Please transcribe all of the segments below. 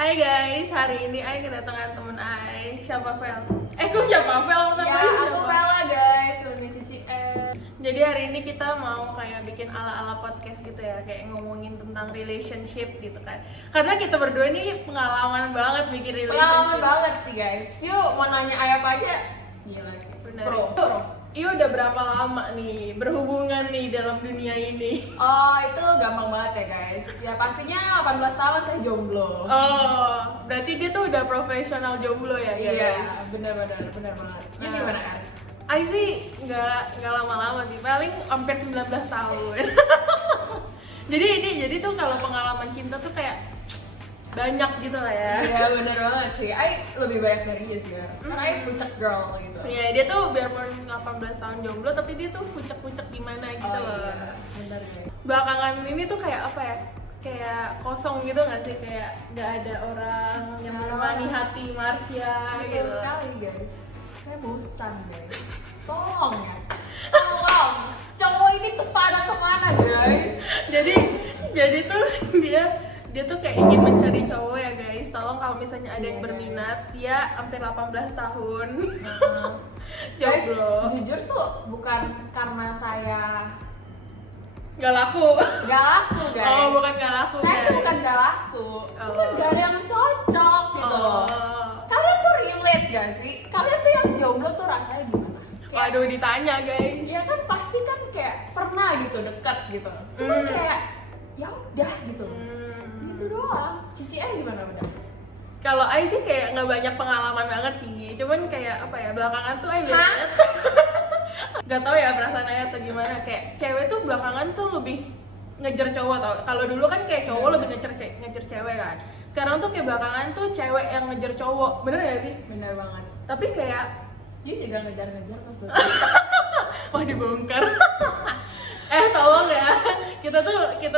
Hai guys, hari ini Ai kedatangan temen Ai. Siapa Vel? Kok siapa Vel namanya? Ya, aku Vela guys, lebih Cici Jadi hari ini kita mau kayak bikin ala-ala podcast gitu ya, kayak ngomongin tentang relationship gitu kan. Karena kita berdua ini pengalaman banget bikin relationship. Pengalaman banget sih guys. Yuk, mau nanya Ay apa aja? Gila sih, Bener. Pro. Iya udah berapa lama nih berhubungan nih dalam dunia ini? Oh, itu gampang banget ya guys. Ya pastinya 18 tahun saya jomblo. Oh, berarti dia tuh udah profesional jomblo ya, guys? bener banget. Ya Nah. gimana kan? Ai sih nggak lama-lama sih, paling hampir 19 tahun. jadi tuh kalau pengalaman cinta tuh kayak banyak gitu lah ya. Iya bener banget sih. Ay lebih banyak dari dia sih. Karena Ay puncak girl gitu. Iya, dia tuh biarpun 18 tahun jomblo tapi dia tuh pucek-pucek gimana gitu loh. Iya, bener ya. Belakangan ini tuh kayak apa ya? Kayak kosong gitu nggak sih? Kayak nggak ada orang yang menemani hati Marsha Betul gitu. sekali guys. Saya bosan guys. Tolong ya. Tolong. Cowok ini tuh pada kemana guys? jadi tuh dia tuh kayak ingin mencari cowok ya guys. Tolong kalau misalnya ada yang Iya, berminat, dia hampir 18 tahun. Guys, Jomblo. jujur tuh bukan karena saya Gak laku. gak laku guys. Oh, bukan gak laku. Saya tuh guys. bukan gak laku, cuma Oh. gak ada yang cocok gitu loh. Oh. Kalian tuh relate gak sih? Kalian tuh yang jomblo tuh rasanya gimana? Waduh, ditanya guys. Ya kan pasti kan kayak pernah gitu deket gitu. Cuma kayak ya udah gitu. Gitu doang. Cici gimana udah? Kalau Ai sih kayak nggak banyak pengalaman banget sih, cuman kayak apa ya, belakangan tuh Ai lihat nggak tahu ya perasaan Ai atau gimana, kayak cewek tuh belakangan tuh lebih ngejar cowok tau. Kalau dulu kan kayak cowok lebih ngejar cewek kan, sekarang tuh kayak belakangan tuh cewek yang ngejar cowok, bener gak sih? Bener banget. Tapi kayak Dia juga ngejar-ngejar maksudnya. wah dibongkar. Tolong ya, kita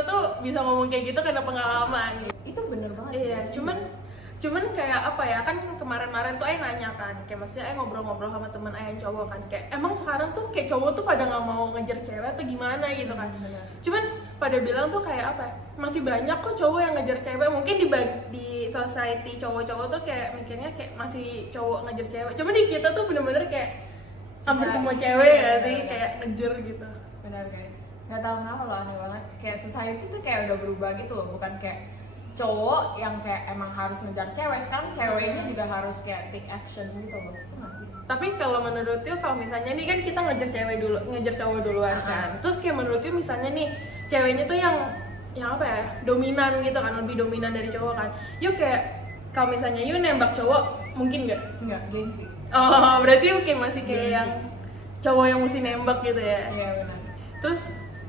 tuh bisa ngomong kayak gitu karena pengalaman. Itu bener banget. Iya, cuman kayak apa ya, kan kemarin-kemarin tuh Ay nanya kan, kayak maksudnya Ay ngobrol-ngobrol sama teman Ay yang cowok kan, kayak emang sekarang tuh kayak cowok tuh pada nggak mau ngejar cewek atau gimana gitu kan. Bener. Cuman pada bilang tuh kayak apa ya, masih banyak kok cowok yang ngejar cewek. Mungkin di society cowok-cowok tuh kayak mikirnya kayak masih cowok ngejar cewek, cuman di kita tuh bener-bener kayak hampir Bener. semua cewek ya sih Bener. kayak ngejar gitu. Benar guys, nggak tahu kenapa loh, aneh banget. Kayak society tuh kayak udah berubah gitu loh, bukan kayak cowok yang kayak emang harus ngejar cewek. Sekarang ceweknya juga harus kayak take action gitu loh. Betul nggak sih? Tapi kalau menurut you, kalau misalnya nih kan kita ngejar cowok duluan kan. Terus kayak menurut you misalnya nih ceweknya tuh yang apa ya, dominan gitu kan, lebih dominan dari cowok kan. You kayak kalau misalnya you nembak cowok mungkin nggak? Enggak, gengsi. Oh, berarti you kayak masih kayak Gengsi. yang cowok yang mesti nembak gitu ya. Iya benar. Terus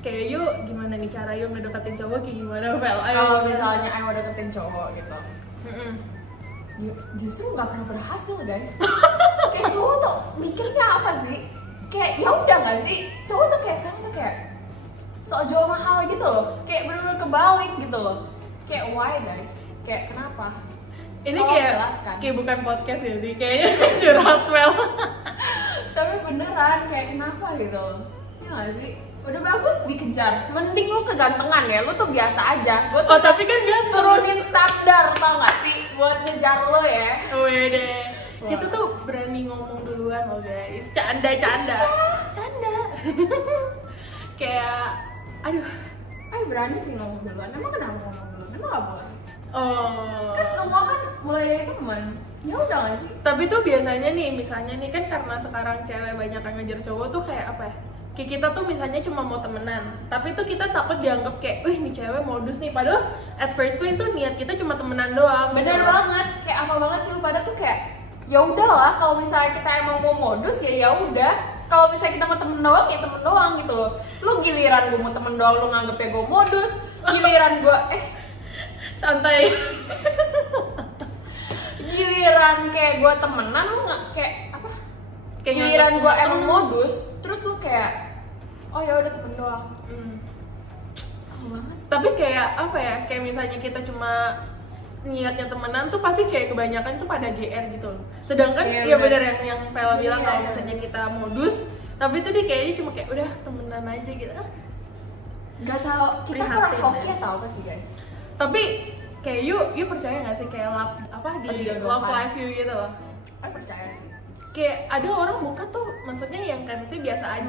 kayak you gimana nih cara you ngedeketin cowok kayak gimana, Vel? Ayo. Kalau misalnya Ay mau deketin cowok gitu, Mm-mm. justru nggak pernah berhasil guys. Kayak cowok tuh mikirnya apa sih? Kayak ya udah nggak sih? Cowok tuh kayak sekarang tuh kayak sok jual mahal gitu loh. Kayak bener-bener kebalik gitu loh. Kayak why guys? Kayak kenapa? Ini Tolong kayak jelaskan. kayak bukan podcast ya sih, kayaknya curhat Vel. Tapi beneran kayak kenapa gitu loh? Ya nggak sih? Udah bagus dikejar, mending lu kegantengan ya, lu tuh biasa aja. Gua tuh Tapi kan dia turunin standar, tau gak sih? Buat ngejar lo ya. Wede. Wah. Kita tuh berani ngomong duluan loh guys. Canda. Kayak aduh. Berani sih ngomong duluan, emang kenapa ngomong duluan? Emang gak boleh? Oh. Kan semua kan mulai dari temen. Ya udah gak sih? Tapi tuh biasanya nih, misalnya nih kan karena sekarang cewek banyak yang ngejar cowok tuh kayak apa ya? Kayak kita tuh misalnya cuma mau temenan, tapi tuh kita takut dianggap kayak, wih nih cewek modus nih. Padahal at first place tuh niat kita cuma temenan doang. Bener gitu. banget, kayak apa banget sih lu pada tuh kayak ya udahlah, kalau misalnya kita emang mau modus ya udah. Kalau misalnya kita mau temen doang ya temen doang gitu loh. Lu giliran gue mau temen doang lu nganggepnya gue modus, giliran gue Santai. giliran kayak gue temenan lu nggak kayak apa? Kayak Giliran nganggep gue temen. emang modus, terus lu kayak oh ya udah temen doang. Lama banget. Tapi kayak apa ya? Kayak misalnya kita cuma niatnya temenan tuh pasti kayak kebanyakan tuh pada GR gitu loh. Sedangkan Iya, ya bener. bener yang Vela bilang Iya, kalau iya. misalnya kita modus, tapi tuh dia kayaknya cuma kayak udah temenan aja gitu. Gak tau, kita Prihatin, kurang hoki ya. tau gak sih guys? Tapi kayak you percaya nggak sih kayak di love life you gitu loh? Aku percaya sih. Kayak ada orang muka tuh maksudnya yang kayak maksudnya biasa aja.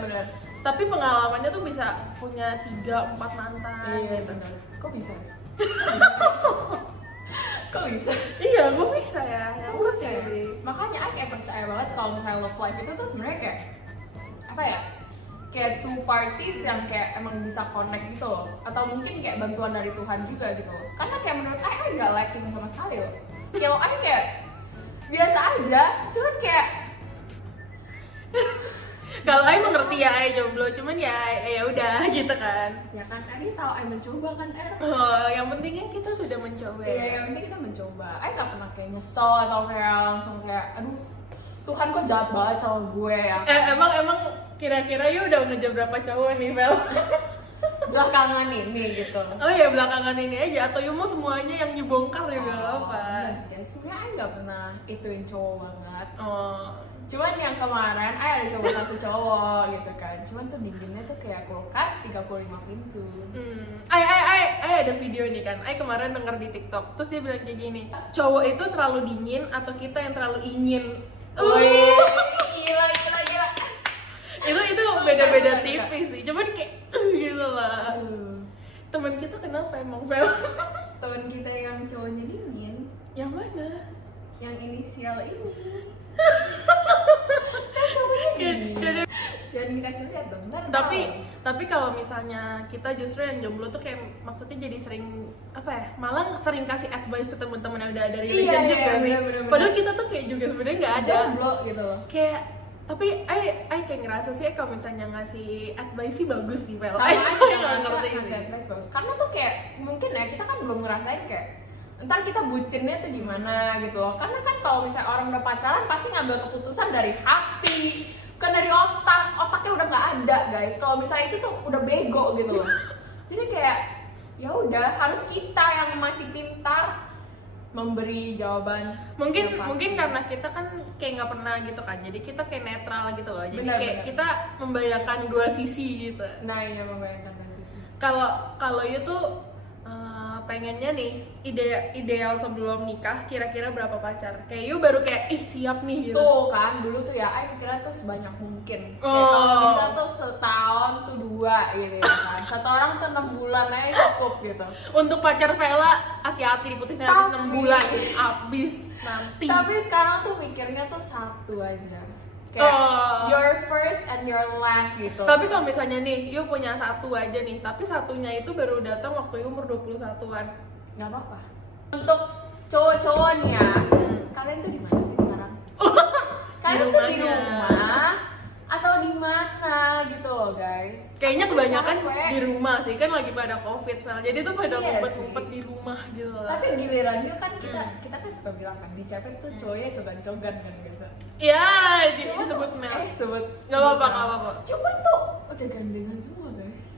Benar. Tapi pengalamannya tuh bisa punya 3-4 mantan. Iya gitu. benar. Kok bisa? Kok bisa? Iya, gue bisa ya. Aku percaya sih. Makanya aku kayak percaya banget kalau misalnya love life itu tuh sebenarnya kayak apa ya? Kayak two parties yang kayak emang bisa connect gitu loh. Atau mungkin kayak bantuan dari Tuhan juga gitu loh. Karena kayak menurut aku nggak lacking sama sekali loh. Skill aku kayak biasa aja, cuman kayak kalau Ai mengerti ya Ai jomblo, cuman ya udah gitu kan. ya kan, Ari tahu Ai mencoba kan, Oh, yang pentingnya kita sudah mencoba. Iya, yang penting kita mencoba. Ai nggak pernah kayak nyesel atau kayak langsung kayak aduh Tuhan kok jahat banget sama gue ya. Emang kira-kira you udah ngejar berapa cowok nih, Bel? Belakangan ini gitu. Oh ya belakangan ini aja atau you mau semuanya yang dibongkar juga nggak apa? Yes, guys. Sebenarnya Ai nggak pernah ituin cowok banget. Oh. Cuman yang kemarin Ai ada coba satu cowok gitu kan. Cuman tuh dinginnya tuh kayak kulkas 35 pintu. Ai ada video nih kan. Ai kemarin denger di TikTok. Terus dia bilang kayak gini. Cowok itu terlalu dingin atau kita yang terlalu ingin? Gila. Itu beda-beda tipis sih. Cuman kayak gitu lah. Temen kita kenapa emang, Vel? Temen kita yang cowoknya dingin. Yang mana? Yang inisial ini. Jangan dikasih lihat dong. Tapi kalau misalnya kita justru yang jomblo tuh kayak maksudnya jadi sering apa ya? Malah sering kasih advice ke teman-teman yang udah ada relationship kan sih. Padahal kita tuh kayak juga sebenarnya nggak ada. Jomblo gitu loh. Kayak tapi I kayak ngerasa sih kalau misalnya ngasih advice sih bagus sih, Pel. Sama aja nggak ngerti ngasih advice bagus. Karena tuh kayak mungkin ya kita kan belum ngerasain kayak ntar kita bucinnya tuh gimana gitu loh. Karena kan kalau misalnya orang udah pacaran pasti ngambil keputusan dari hati, bukan dari otaknya udah nggak ada guys. Kalau misalnya itu tuh udah bego gitu loh. Jadi kayak ya udah harus kita yang masih pintar memberi jawaban. Mungkin karena kita kan kayak nggak pernah gitu kan, jadi kita kayak netral gitu loh. Jadi kayak kita membayangkan dua sisi gitu. Nah iya, membayangkan dua sisi. Kalau you tuh pengennya nih ideal sebelum nikah kira-kira berapa pacar? Kayak you baru kayak siap nih gitu. Tuh kan dulu tuh ya, Ai pikirnya tuh sebanyak mungkin. Kayak kalau bisa tuh setahun tuh 2 gitu ya kan. Satu orang tuh 6 bulan aja cukup gitu. Untuk pacar Vela hati-hati diputusin habis 6 bulan abis nanti. Tapi sekarang tuh mikirnya tuh 1 aja. Kayak your first and your last gitu. Tapi kalau misalnya nih, you punya 1 aja nih, tapi satunya itu baru datang waktu you umur 21-an. Nggak apa-apa. Untuk cowok-cowok nih ya, kalian tuh di mana sih sekarang? Kalian tuh di rumah atau di mana gitu loh guys? Kayaknya kebanyakan di rumah sih, kan lagi pada covid Vel. Jadi tuh pada ngumpet-ngumpet di rumah gitu lah. Tapi gilirannya kan kita kan suka bilang kan di Cepet tuh cowoknya cogan-cogan kan biasa. Iya, disebut Mel. Sebut. Nggak apa-apa. Cuma tuh udah gandengan semua guys.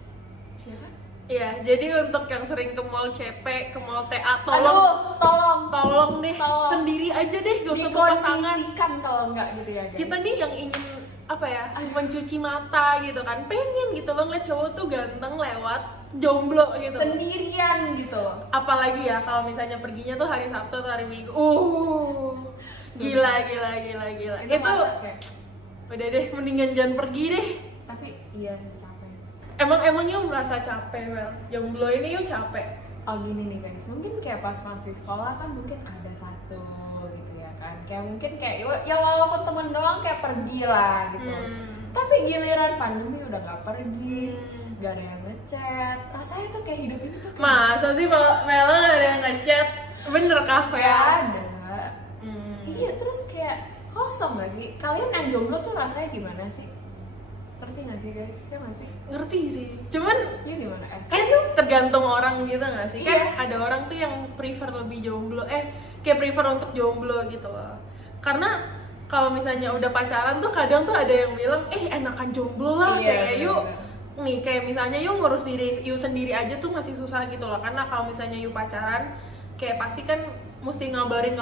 Ya kan? Iya, jadi untuk yang sering ke mall CP, ke mall TA, tolong deh, sendiri aja deh, gak usah pasangan. Kan kalau enggak gitu ya guys. Kita nih yang ingin apa ya, mencuci mata gitu kan, pengen gitu loh ngeliat cowok tuh ganteng lewat jomblo gitu, sendirian gitu loh. Apalagi ya kalau misalnya perginya tuh hari Sabtu atau hari Minggu, gila. Itu udah deh, mendingan jangan pergi deh. Tapi iya capek. Emang you merasa capek, Mel? Jomblo ini you capek? Oh gini nih guys, mungkin kayak pas masih sekolah kan mungkin ada satu gitu ya kan, kayak mungkin kayak ya walaupun temen doang kayak pergi lah gitu. Tapi giliran pandemi udah gak pergi, gak ada yang ngechat, rasanya tuh kayak hidup ini tuh kayak masa sih Mela gak ada yang ngechat? Bener kah, Fel? ada. Iya, terus kayak kosong gak sih? Kalian yang jomblo tuh rasanya gimana sih? Ngerti gak sih guys? Ya gak sih? Ngerti sih, cuman iya gimana? Kan tergantung orang gitu gak sih? Iya. Kan ada orang tuh yang prefer lebih jomblo, kayak prefer untuk jomblo gitu loh. Karena kalau misalnya udah pacaran tuh kadang tuh ada yang bilang, enakan jomblo lah, kayak yuk nih, kayak misalnya yuk ngurus diri yuk sendiri aja tuh masih susah gitu loh. Karena kalau misalnya yuk pacaran, kayak pasti kan mesti ngabarin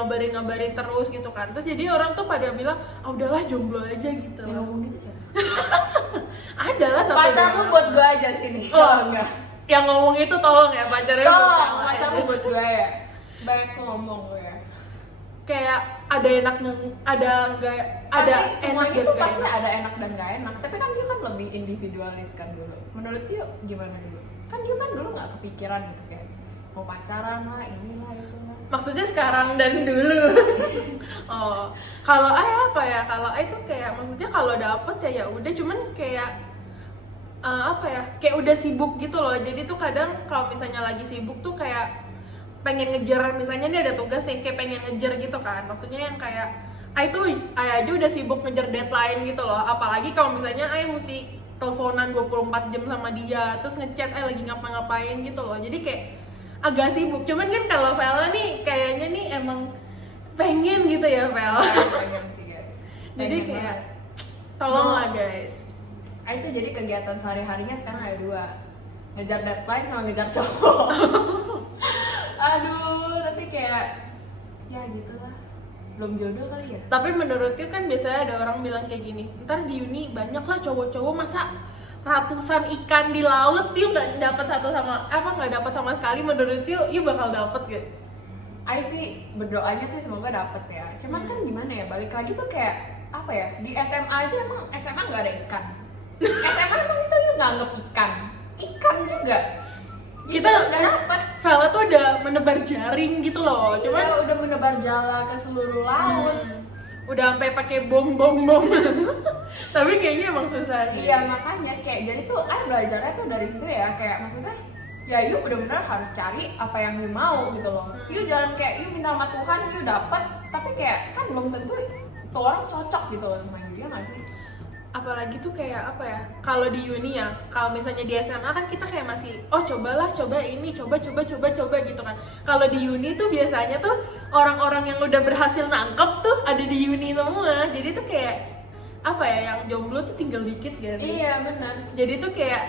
terus gitu kan. Terus jadi orang tuh pada bilang, udahlah jomblo aja gitu. Yang ngomong gitu siapa? Ada lah satu pacar lu buat gua aja sini. Oh enggak. yang ngomong itu tolong ya pacarnya Tolong pacarmu buat gue ya. Banyak ngomong gue ya. Kayak ada enaknya, ada enggak, ada Pasti semuanya enak tuh dan pasti enggak enak. ada enak dan gak enak. Tapi kan dia kan lebih individualis kan dulu. Menurut dia gimana dulu? Kan dia kan dulu nggak kepikiran gitu kayak mau pacaran lah, inilah itu lah. Maksudnya sekarang dan dulu. Oh, kalau apa ya? Kalau itu kayak maksudnya kalau dapet ya udah, cuman kayak apa ya? Kayak udah sibuk gitu loh. Jadi tuh kadang kalau misalnya lagi sibuk tuh kayak pengen ngejar, misalnya nih ada tugas nih kayak pengen ngejar gitu kan. Maksudnya yang kayak ay aja udah sibuk ngejar deadline gitu loh. Apalagi kalau misalnya ay mesti teleponan 24 jam sama dia, terus ngechat lagi ngapa-ngapain gitu loh. Jadi kayak agak sibuk. Cuman kan kalau Vela nih kayaknya nih emang pengen gitu ya Vela. Pengen sih guys. Jadi Pengen kayak banget. tolonglah guys. Itu jadi kegiatan sehari-harinya sekarang ada 2. Ngejar deadline sama ngejar cowok. Aduh, tapi kayak ya gitulah. Belum jodoh kali ya. Tapi menurut you kan biasanya ada orang bilang kayak gini, ntar di uni banyak lah cowok-cowok, masa ratusan ikan di laut you nggak dapat satu sama nggak dapat sama sekali. Menurut you bakal dapet gak? I sih berdoanya sih semoga dapet ya. Cuman kan gimana ya, balik lagi tuh kayak apa ya, di SMA aja emang SMA nggak ada ikan. SMA emang itu you nganggep ikan juga. Kita nggak dapet. Vela tuh udah menebar jaring gitu loh, cuman Udah menebar jala ke seluruh laut. udah sampai pakai bom. Tapi kayaknya emang susah sih. Iya makanya kayak jadi tuh belajarnya tuh dari situ ya, kayak maksudnya ya you benar-benar harus cari apa yang you mau gitu loh. You jangan kayak you minta sama Tuhan you dapet, tapi kayak kan belum tentu tuh orang cocok gitu loh sama you, ya nggak sih? Apalagi tuh kayak apa ya, kalau di uni ya, kalau misalnya di SMA kan kita kayak masih coba ini, coba gitu kan. Kalau di uni tuh biasanya tuh orang-orang yang udah berhasil nangkep tuh ada di uni semua. Jadi tuh kayak apa ya, yang jomblo tuh tinggal dikit gitu. Iya benar. Jadi tuh kayak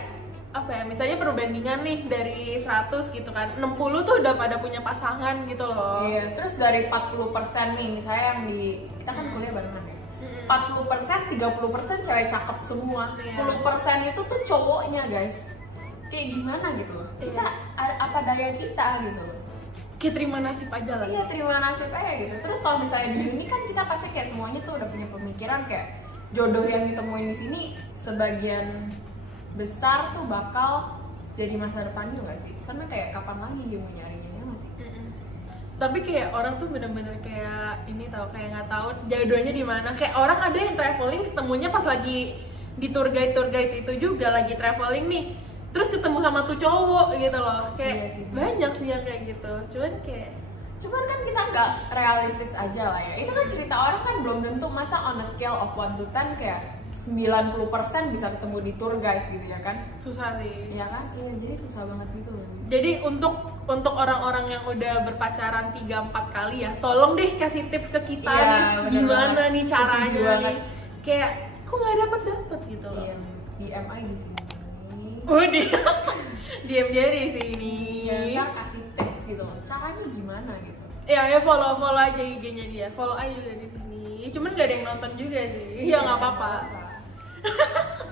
apa ya, misalnya perbandingan nih dari 100 gitu kan, 60 tuh udah pada punya pasangan gitu loh. Iya, terus dari 40% nih misalnya yang di kita kan kuliah barengan ya. 40%, 30% cewek cakep semua. 10% itu tuh cowoknya, guys. Kayak gimana gitu loh. Kita apa daya kita gitu loh. Kayak terima nasib aja lah. Iya, terima nasib aja gitu. Terus kalau misalnya di uni kan kita pasti kayak semuanya tuh udah punya pemikiran kayak jodoh yang ditemuin di sini sebagian besar tuh bakal jadi masa depan juga gak sih? Karena kayak kapan lagi dia mau nyarinya ya masih. Tapi kayak orang tuh bener-bener kayak ini tahu, kayak nggak tahu jodohnya di mana. Kayak orang ada yang traveling ketemunya pas lagi di tour guide itu juga lagi traveling nih, terus ketemu sama tuh cowok gitu loh. Kayak Iya sih. banyak sih yang kayak gitu. Cuman kan kita nggak realistis aja lah ya. Itu kan cerita orang kan belum tentu, masa on a scale of 1 to 10 kayak 90% bisa ketemu di tour guide gitu ya kan? susah sih. Iya kan? Iya, jadi susah banget gitu loh. Jadi untuk orang-orang yang udah berpacaran 3-4 kali ya, tolong deh kasih tips ke kita Iya, nih, bener gimana banget. nih Setuju caranya banget. nih. Kayak kok nggak dapet gitu loh. Iya, di MI di sini. Diam jadi sini. Ya, ntar kasih tips gitu loh. Caranya gimana gitu. Ya follow aja IG-nya dia. Follow aja juga di sini. Cuman gak ada yang nonton juga sih. Ya nggak apa-apa.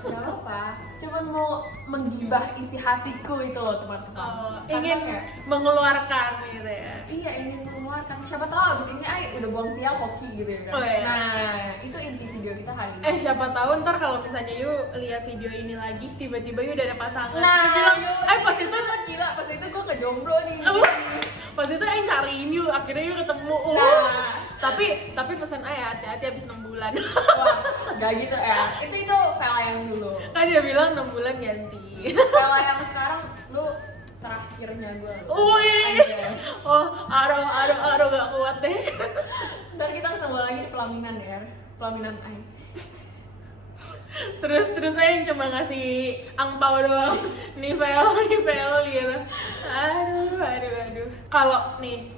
Gak apa-apa. Cuman mau menggibah isi hatiku itu loh teman-teman. Ingin kayak, mengeluarkan gitu ya. iya ingin mengeluarkan. Siapa tahu abis ini udah buang sial hoki gitu ya kan. Oh, iya. Nah itu inti video kita hari ini. Siapa tahu ntar kalau misalnya yuk lihat video ini lagi, tiba-tiba yuk udah ada pasangan. Nah, Dia bilang, pas itu kan gila, pas itu gue kejomblo nih. pas itu nyariin yuk, akhirnya yuk ketemu. Nah, tapi pesan hati-hati habis 6 bulan. wah, gak gitu ya. Itu Vela yang dulu. Kan dia bilang 6 bulan ganti. Vela yang sekarang lu terakhirnya gue. Aduh gak kuat deh. Ntar kita ketemu lagi di pelaminan ya. Pelaminan Ai. Terus saya yang cuma ngasih angpau doang. Nih Vel gitu. Aduh. Kalau nih,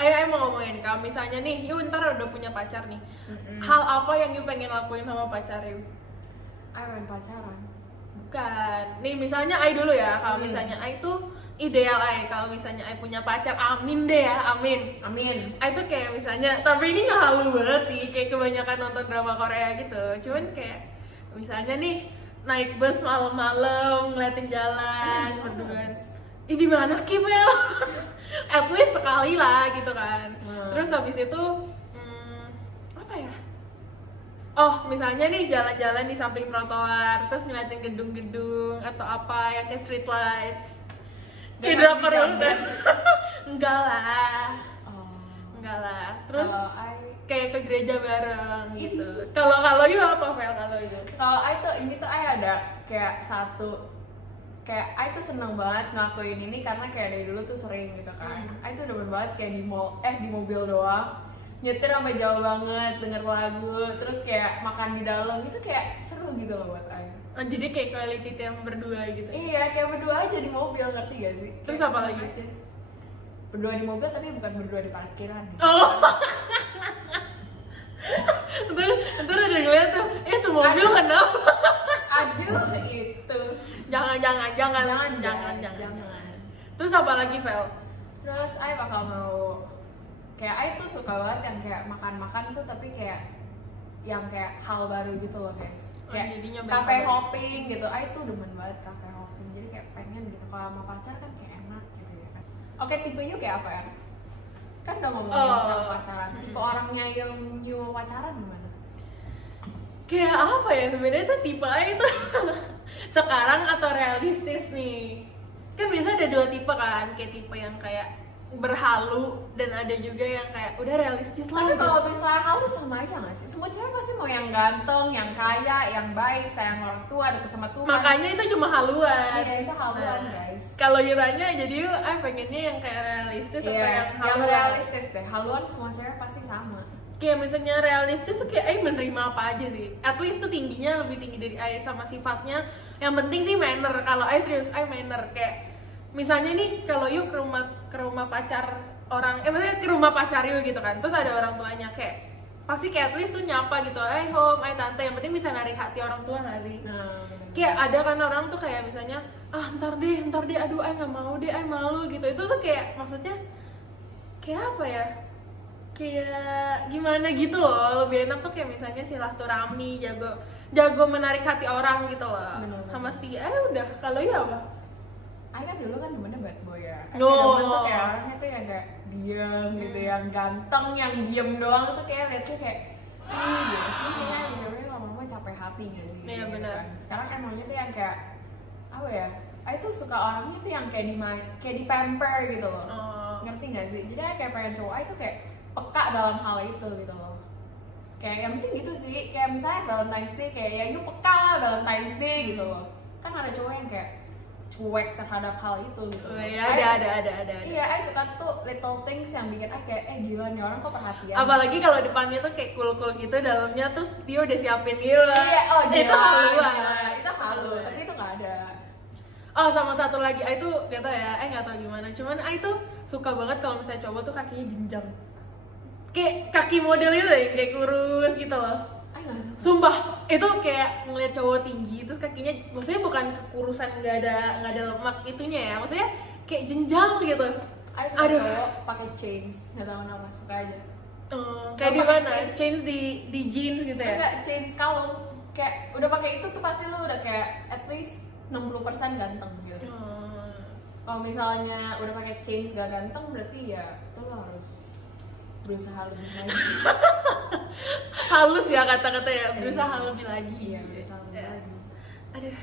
ayo mau ngomongin kalau misalnya nih, yuk ntar udah punya pacar nih. Hal apa yang yuk pengen lakuin sama pacar yuk? Ai pengen pacaran. Bukan. Nih misalnya Ai dulu ya. Kalau misalnya Ai tuh ideal Ai, kalau misalnya Ai punya pacar, amin deh ya, amin. Ai tuh kayak misalnya, tapi ini nggak halu banget sih, kayak kebanyakan nonton drama Korea gitu. Cuman kayak misalnya nih naik bus malam-malam ngeliatin jalan berdua. Ih di mana Kipel? At least sekali lah gitu kan. Terus habis itu apa ya? Oh misalnya nih jalan-jalan di samping trotoar, terus ngeliatin gedung-gedung atau apa yang kayak street lights. Tidak perlu. Enggak lah. Enggak lah. Terus kayak ke gereja bareng gitu. Kalau you apa Vel? Kalau ini tuh ada kayak satu, kayak I tuh seneng banget ngelakuin ini karena kayak dari dulu tuh sering gitu kan. I tuh demen banget kayak di mobil doang, nyetir sampai jauh banget, denger lagu, terus kayak makan di dalam, itu kayak seru gitu loh buat I. Jadi kayak quality time berdua gitu. Iya, kayak berdua aja di mobil, ngerti gak sih? Terus kayak apa lagi? Aja. Berdua di mobil tapi bukan berdua di parkiran. Oh. Ntar ada ngeliat tuh, tuh mobil kenapa? Aduh itu. Jangan. Terus apa lagi Vel? Terus I bakal mau kayak I tuh suka banget kan kayak makan-makan tuh tapi kayak yang kayak hal baru gitu loh guys. Kayak cafe hopping gitu. I tuh demen banget cafe hopping. Jadi kayak pengen gitu kalau sama pacar kan kayak enak gitu ya kan. Oke, tipe you kayak apa ya? Kan udah ngomongin soal pacaran. Tipe orangnya yang you mau pacaran gimana? Kayak apa ya sebenarnya tuh tipe A itu sekarang atau realistis nih? Kan biasa ada dua tipe kan, kayak tipe yang kayak berhalu dan ada juga yang kayak udah realistis lah. Tapi kalau misalnya halu sama aja nggak sih? Semua cewek pasti mau yang ganteng, yang kaya, yang baik, sayang orang tua, deket sama Tuhan. Makanya itu cuma haluan. Iya itu haluan guys. Kalau you tanya jadi you pengennya yang kayak realistis atau yang haluan? Yang realistis deh. Haluan semua cewek pasti sama. Kayak misalnya realistis tuh kayak menerima apa aja sih. At least tuh tingginya lebih tinggi dari Ai sama sifatnya. Yang penting sih manner. Kalau Ai serius, Ai manner kayak misalnya nih kalau you ke rumah pacar orang, maksudnya ke rumah pacar you gitu kan. Terus ada orang tuanya kayak pasti kayak at least tuh nyapa gitu. Home, tante. Yang penting bisa narik hati orang tua nggak sih? Kayak ada kan orang tuh kayak misalnya ntar deh, aduh Ai nggak mau deh, Ai malu gitu. Itu tuh kayak maksudnya kayak apa ya? Kayak gimana gitu loh, lebih enak tuh kayak misalnya silaturahmi, jago menarik hati orang gitu loh. Sama setia, udah. Kalau ya apa? Aku kan dulu kan demennya bad boy ya. No. Demen tuh kayak orangnya tuh yang kayak diem gitu, yang ganteng, yang diem doang tuh kayak liatnya kayak gitu. Cuma kayaknya lama-lama capek hati gak sih? Iya gitu benar. Kan. Sekarang emangnya tuh yang kayak apa ya? Aku tuh suka orangnya tuh yang kayak di pamper gitu loh. Ngerti gak sih? Jadi kayak pengen cowok itu kayak peka dalam hal itu gitu loh. Kayak yang penting gitu sih. Kayak misalnya Valentine's Day kayak ya you peka lah Valentine's Day gitu loh. Kan ada cowok yang kayak cuek terhadap hal itu gitu. Iya, ada. Iya, aku suka tuh little things yang bikin kayak gila nih orang kok perhatian. Apalagi kalau depannya tuh kayak cool gitu, dalamnya terus dia udah siapin gila. Iya, itu haluan. Itu halu, tapi itu nggak ada. Oh, sama satu lagi, Ai tuh gak tau ya, nggak tau gimana. Cuman Ai tuh suka banget kalau misalnya cowok tuh kakinya jenjang. Kayak kaki model itu ya, kayak kurus gitu loh. Sumpah, itu kayak ngeliat cowok tinggi terus kakinya, maksudnya bukan kekurusan, nggak ada lemak itunya ya, maksudnya kayak jenjang gitu. Aduh, cowok pakai chains, nggak tahu kenapa, suka aja. Kayak di mana? Chains di jeans gitu ya? Enggak, chains kalung. Kayak udah pakai itu tuh pasti lu udah kayak at least 60% ganteng gitu. Kalau misalnya udah pakai chains gak ganteng berarti ya itu lo harus berusaha lebih lagi. Halus ya kata-kata ya, berusaha lebih lagi. Iya, berusaha lebih lagi. Aduh.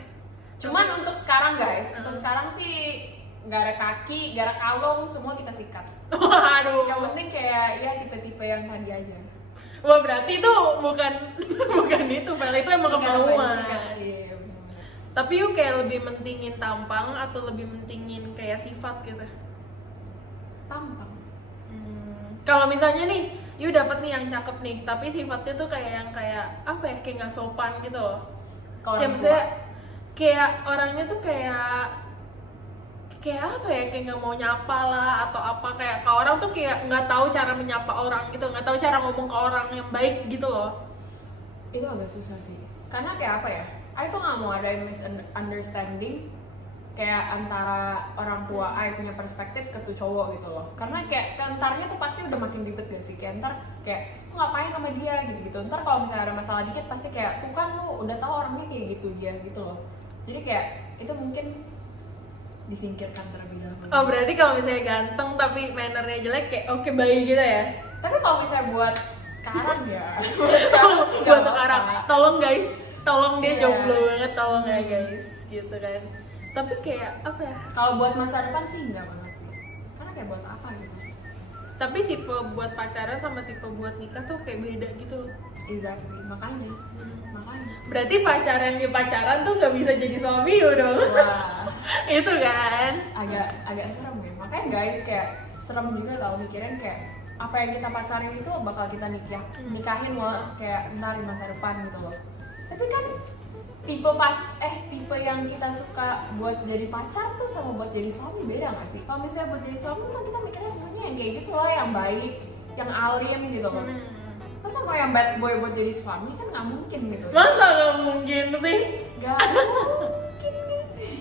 Cuman untuk sekarang guys, untuk sekarang sih nggak ada kaki, nggak ada kalung, semua kita sikat. Waduh. Yang penting kayak ya tipe-tipe yang tadi aja. Wah berarti itu bukan itu, Pel, itu emang kemauan. Iya, Tapi yuk kayak lebih mentingin tampang atau lebih mentingin kayak sifat gitu? Tampang. Kalau misalnya nih, you dapet nih yang cakep nih, tapi sifatnya tuh kayak yang kayak apa ya, kayak nggak sopan gitu loh. Kayak misalnya kayak orangnya tuh kayak apa ya, kayak nggak mau nyapa lah atau apa, kayak ke orang tuh kayak nggak tahu cara menyapa orang gitu, nggak tahu cara ngomong ke orang yang baik gitu loh. Itu agak susah sih, karena kayak apa ya, aku tuh nggak mau ada misunderstanding kayak antara orang tua Ai punya perspektif ke tuh cowok gitu loh. Karena kayak kentarnya tuh pasti udah makin ribet gak sih, kayak ntar kayak lu ngapain sama dia gitu-gitu. Ntar kalau misalnya ada masalah dikit pasti kayak tuh kan lu udah tahu orangnya kayak gitu dia gitu loh. Jadi kayak itu mungkin disingkirkan terlebih dahulu. Oh berarti kalau misalnya ganteng tapi mannernya jelek kayak oke baik gitu ya? Tapi kalau misalnya buat sekarang ya, buat sekarang, tolong guys, tolong dia Iya. jomblo banget, tolong ya guys, gitu kan. Tapi kayak apa ya? Kalau buat masa depan sih enggak banget sih. Karena kayak buat apa gitu. Tapi tipe buat pacaran sama tipe buat nikah tuh kayak beda gitu loh. Exactly, makanya. Berarti pacaran di pacaran tuh nggak bisa jadi suami dong. Wah, Itu kan? agak serem ya. Makanya guys kayak serem juga tau mikirin kayak apa yang kita pacarin itu bakal kita nikahin loh kayak ntar di masa depan gitu loh. Tapi kan tipe yang kita suka buat jadi pacar tuh sama buat jadi suami beda nggak sih? Kalau misalnya buat jadi suami mah kita mikirnya sebenarnya yang kayak gitu lah, yang baik, yang alim gitu loh. Masa mau yang bad boy buat jadi suami kan nggak mungkin gitu. Masa nggak mungkin sih? Nggak mungkin sih.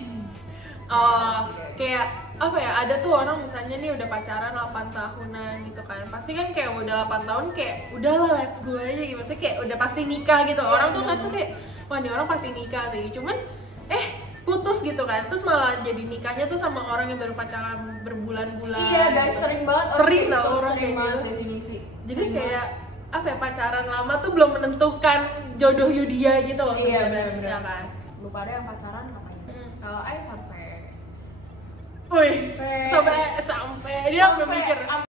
Oh, kayak apa ya, ada tuh orang misalnya nih udah pacaran 8 tahunan gitu kan, pasti kan kayak udah 8 tahun kayak udahlah let's go aja gitu, maksudnya kayak udah pasti nikah gitu. Orang tuh kan tuh kayak wah ini orang pasti nikah sih, cuman putus gitu kan, terus malah jadi nikahnya tuh sama orang yang baru pacaran berbulan-bulan. Iya guys, sering banget Sering orang tau gitu, orang sering kayak banget gitu. definisi. Jadi Sering kayak apa ya, pacaran lama tuh belum menentukan jodoh dia gitu loh. Iya, sebenarnya, bener-bener. ya kan. lu pada yang pacaran ngapain? Kalau Ai sampai Wih, sampai dia sampai mikir